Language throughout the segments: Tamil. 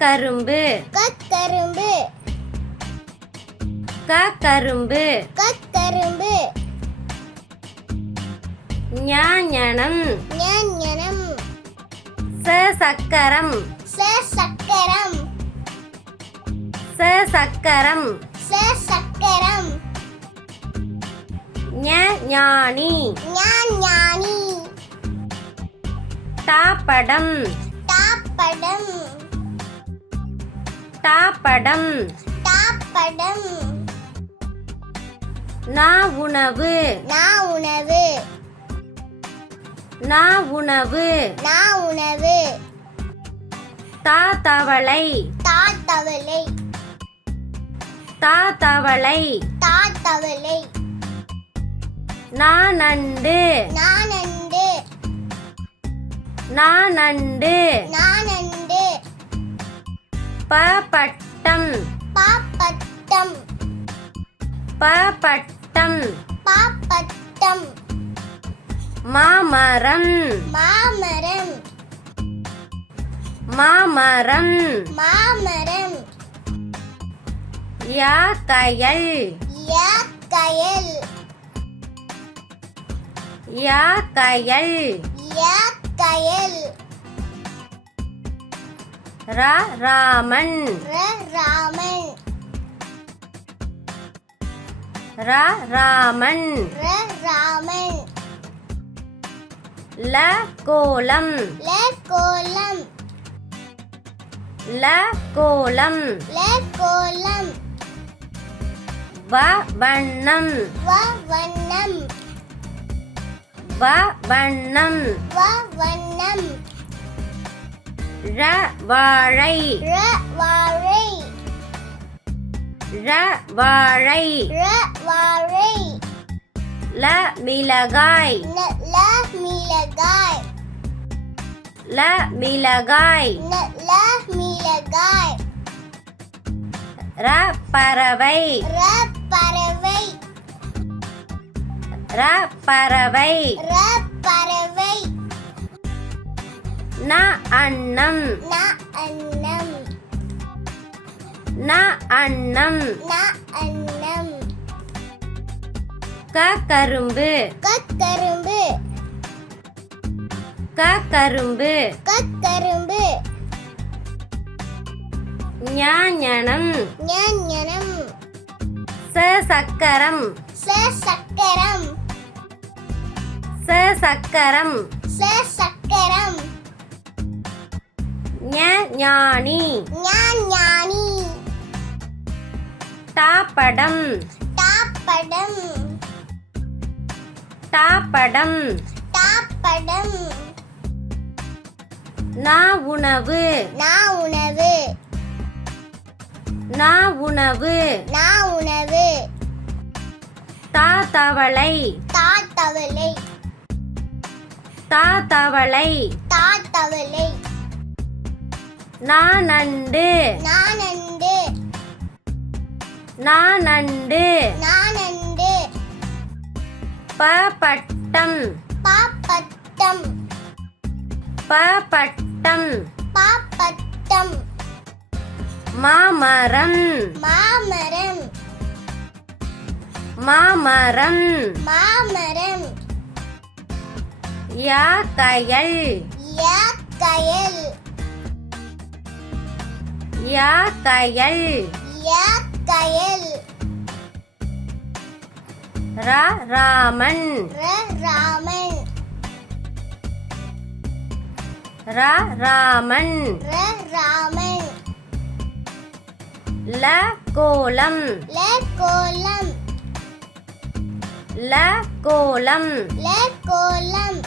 கரும்பு கரும்பு கரும்பு கரும்பு ஞாஞனம் ஞாஞனம் சக்கரம் சக்கரம் சக்கரம் சக்கரம் ஞானி ஞானி தாப்படம் தாப்படம் தாப்படம் தாப்படம் உணவு உணவு உணவு உணவு தாத்தவளை தாத்தவளை தாத்தவளை தாத்தவளை நானண்டு நானண்டு நானண்டு நானண்டு பப்பட்டம் பாப்பட்டம் பப்பட்டம் பாப்பட்டம் மாமரம் மாமரம் மாமரம் மாமரம் யாக்கயல் யாக்கயல் யாக்கயல் யாக்கயல் ராமன் ராமன் ராமன் ராமன் கோலம் கோலம் கோலம் கோலம் வண்ணம் வண்ணம் வண்ணம் வண்ணம் வாழை வாழை வாழை வாழை மிளகாய் மிளகாய் மிளகாய் மிளகாய் பறவை பறவை பறவை பறவை அன்னம் அன்னம் அன்னம் அன்னம் கரும்பு கரும்பு கரும்பு கரும்பு ஞாஞனம் ஞாஞனம் சக்கரம் சக்கரம் சக்கரம் சக்கரம் ஞானி ஞானி தாப்படம் தாப்படம் தாப்படம் தாப்படம் உணவு உணவு உணவு உணவு தாத்தவளை தாத்தவளை தாத்தவளை தாத்தவளை நானண்டு நானண்டு நானண்டு நானண்டு பப்பட்டம் பாப்பட்டம் பப்பட்டம் பாப்பட்டம் மாமரம் மாமரம் மாமரம் மாமரம் யாக்கயல் யாக்கயல் யாக்கயல் யாக்கயல் ராமன் ராமன் ராமன் ராமன் கோலம் கோலம் கோலம் கோலம்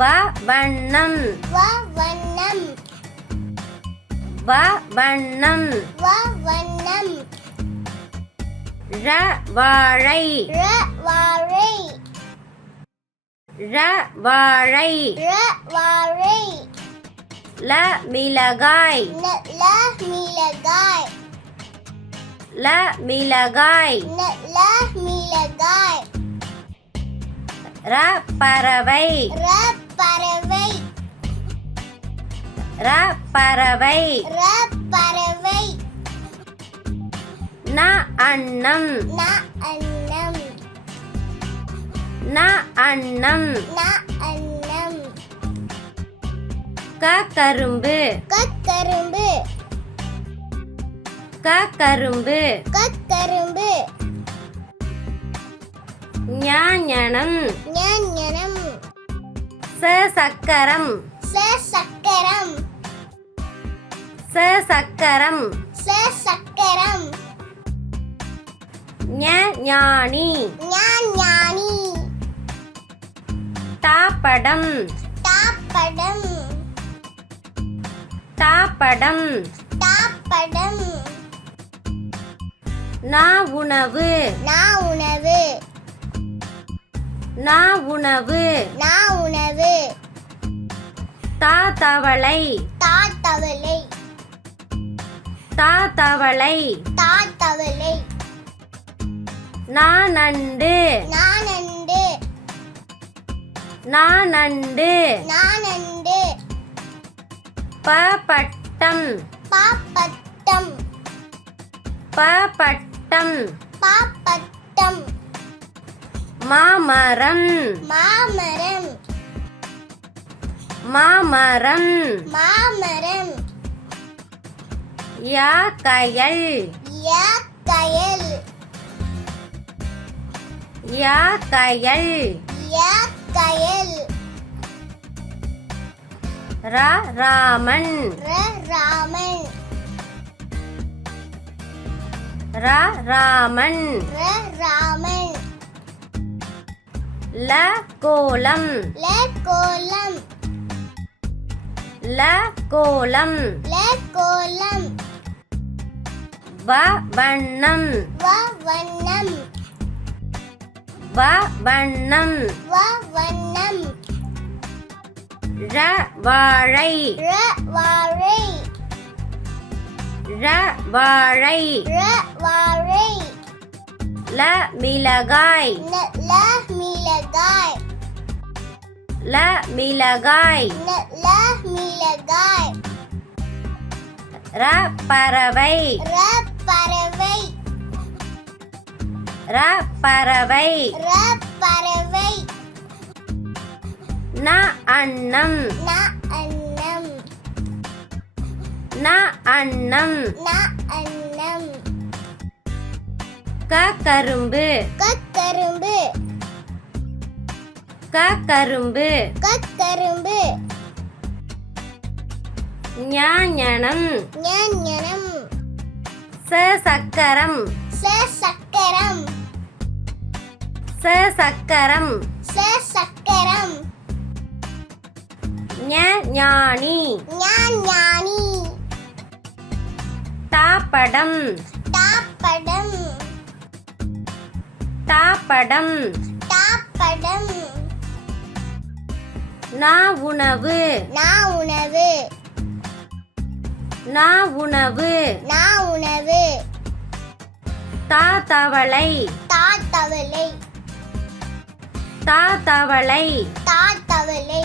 வண்ணம் வண்ணம் வண்ணம் வண்ணம் வாழை வாழை வாழை வாழை மிளகாய் மிளகாய் மிளகாய் மிளகாய் பறவை பறவை ர பறவை ர பறவை ந அன்னம் ந அன்னம் ந அன்னம் ந அன்னம் க கரும்பு கரும்பு க கரும்பு கரும்பு ஞாஞனம் ஞாஞனம் ச சக்கரம் சக்கரம் ச சக்கரம் சக்கரம் ஞானி ஞானி தாப்படம் தாப்படம் தாப்படம் தாப்படம் நா உணவு நா உணவு நா உணவு நா உணவு தா தவளை தாத்தவளை தா தவளை தாத்தவளை நா நண்டு நானண்டு நா நண்டு நானண்டு ப பட்டம் பாப்பட்டம் ப பட்டம் பாப்பட்டம் மாமரம் மாமரம் மாமரம் மாமரம் யா கயல் கயல் யா கயல் கயல் ர ராமன் ராமன் ர ராமன் ராமன் ல கோலம் கோலம் ல கோலம் கோலம் வ வண்ணம் வண்ணம் வ வண்ணம் வண்ணம் ர வாழை வாழை ர வாழை வாழை ல மிளகாய் ல மிளகாய் ல மிளகாய் ல மிளகாய் ர பறவை பறவை ர பறவை பறவை ந அன்னம் ந அன்னம் ந அன்னம் ந அன்னம் க கரும்பு கரும்பு க கரும்பு கரும்பு ஞாஞனம் ஞாஞனம் ச சக்கரம் சக்கரம் ச சக்கரம் சக்கரம் ஞானி ஞானி தாப்படம் தாப்படம் தாப்படம் தாப்படம் நா உணவு நா உணவு நா உணவு நா உணவு தா தவளை தாத்தவளை தா தவளை தாத்தவளை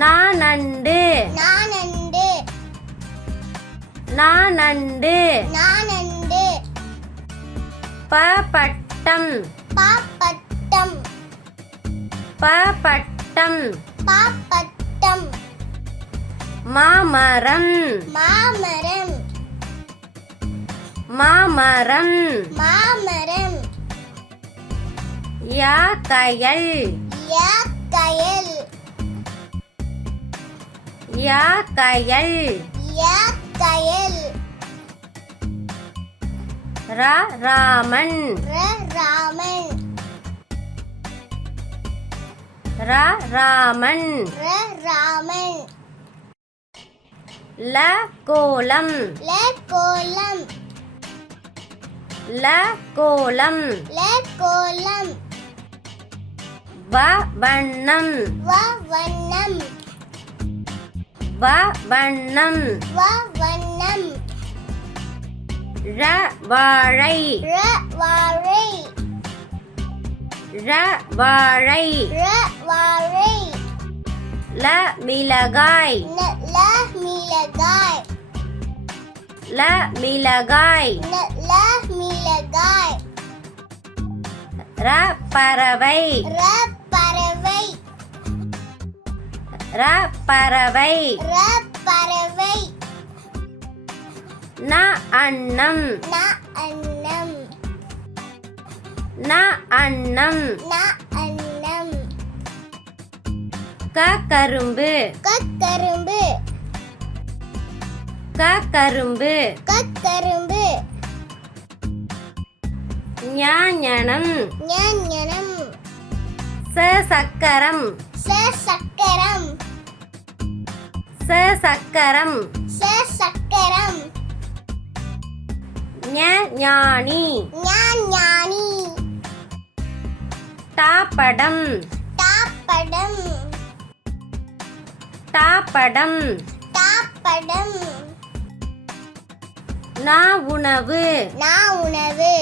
நா நண்டு நானண்டு நா நண்டு நானண்டு ப பட்டம் பாப்பட்டம் ப பட்டம் பாப்பட்டம் மாமரம் மாமரம் மாமரம் மாமரம் யா கயல் கயல் யா கயல் கயல் ர ராமன் ராமன் ர ராமன் ராமன் ல கோலம் கோலம் ல கோலம் கோலம் வ வண்ணம் வண்ணம் வ வண்ணம் வண்ணம் ர வாழை வாழை ர வாழை வாழை ல மிளகாய் ல மிளகாய் ல மிளகாய் ல மிளகாய் ர பறவை ர பறவை ர பறவை ர பறவை ந அன்னம் ந அன்னம் ந அன்னம் ந அன்னம் க கரும்பு கரும்பு க கரும்பு கரும்பு ஞாஞனம் ஞாஞனம் ச சக்கரம் சக்கரம் ச சக்கரம் சக்கரம் ஞானி ஞானி தாப்படம் தாப்படம் தாப்படம் தாப்படம் நா உணவு நா உணவு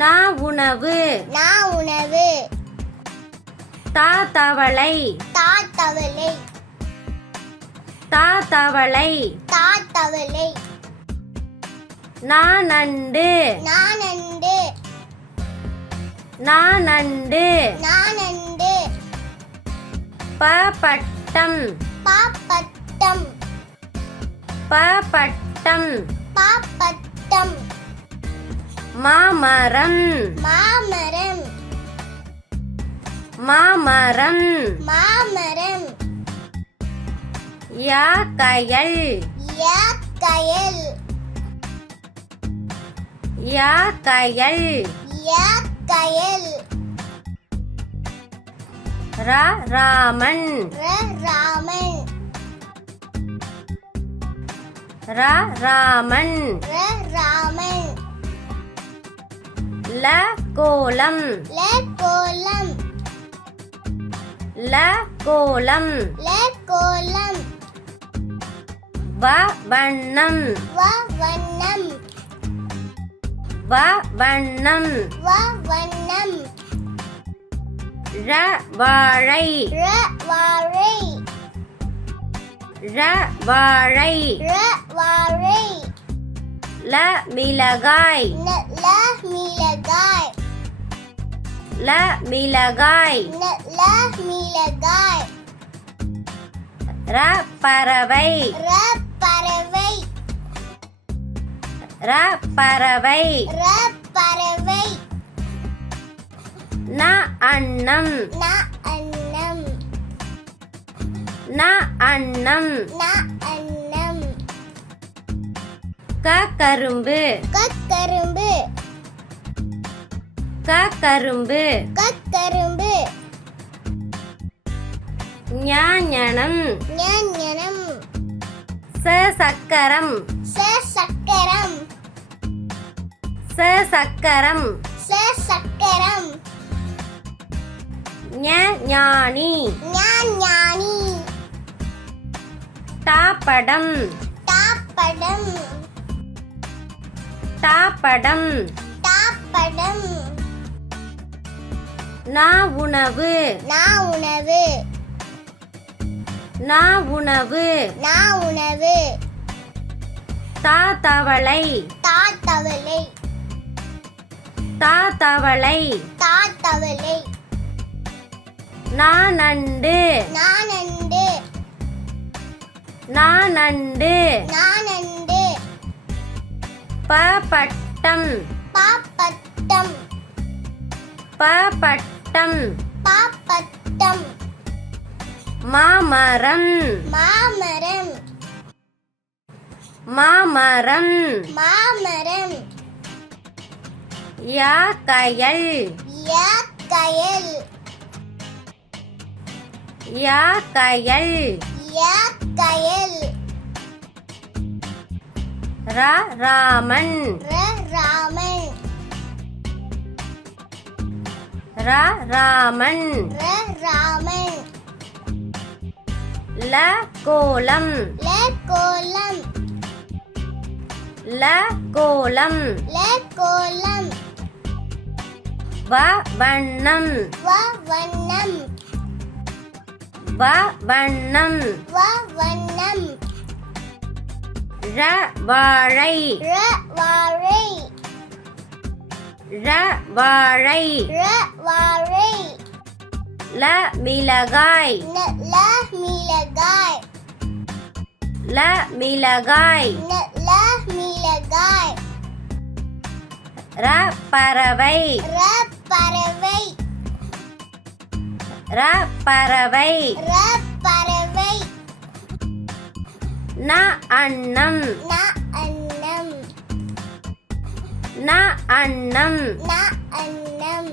நா உணவு நா உணவு தா தவளை தாத்தவளை தா தவளை தாத்தவளை நா நண்டு நானண்டு நா நண்டு நானண்டு ப பட்டம் பாப்பட்டம் ப பட்டம் பாப்பட்டம் மாமரம் மாமரம் மாமரம் மாமரம் யா கயல் யாக்கயல் யா கயல் யாக்கயல் ரா ராமன் ராமன் ரா ராமன் ராமன் ல கோலம் கோலம் ல கோலம் கோலம் வ வண்ணம் வண்ணம் வ வண்ணம் வண்ணம் ர வாழை வாழை ர வாழை வாழை ல மிளகாய் ல மிளகாய் ல மிளகாய் ல மிளகாய் ர பறவை பறவை ர பறவை பறவை ந அன்னம் ந அன்னம் ந அன்னம் ந அன்னம் க கரும்பு கரும்பு க கரும்பு கரும்பு ஞாஞனம் ஞாஞனம் ச சக்கரம் சக்கரம் ச சக்கரம் சக்கரம் ஞானி ஞானி தாப்படம் தாப்படம் தாப்படம் தாப்படம் நா உணவு நா உணவு நா உணவு நா உணவு தா தவளை தாத்தவளை தா தவளை தாத்தவளை நா நண்டு நானண்டு நா நண்டு நானண்டு ப பட்டம் பாப்பட்டம் ப பட்டம் பாப்பட்டம் மாமரம் மாமரம் மாமரம் மாமரம் யா கயல் யாக்கயல் யா கயல் யாக்கயல் ர ராமன் ராமன் ர ராமன் ராமன் ல கோலம் கோலம் ல கோலம் கோலம் வ வண்ணம் வண்ணம் வ வண்ணம் வ வண்ணம் ர வாழை ர வாழை ர வாழை ர வாழை ல மிளகாய் ல மிளகாய் ல மிளகாய் ல மிளகாய் ர பறவை ர பறவை ர பறவை ர பறவை ந அன்னம் ந அன்னம் ந அன்னம் ந அன்னம்